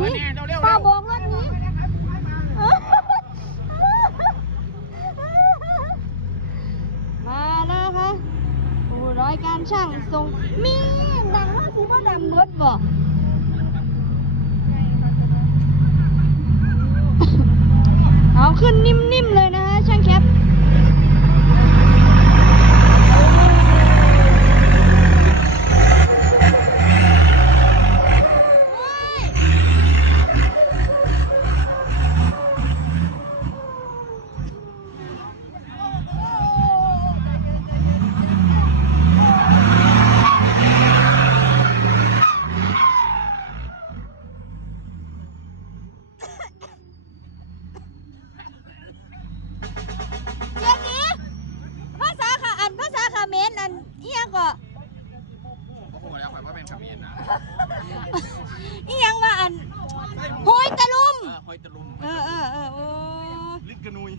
นี้ป้าบอกรถนี้มาแล้วค่ะผู้ร้อยการช่างส่งมีดังว่าสิว่าดังเบิดบ่เอาขึ้นนิ่มๆเลยนะคะช่างแคปเมนอันเอียงก็โอ้โหแล้วข่อยว่าเป็นขมิ้นนะเอียงว่าอันโหยตะลุมโหยตะลุมโอ้ลึกกระนุย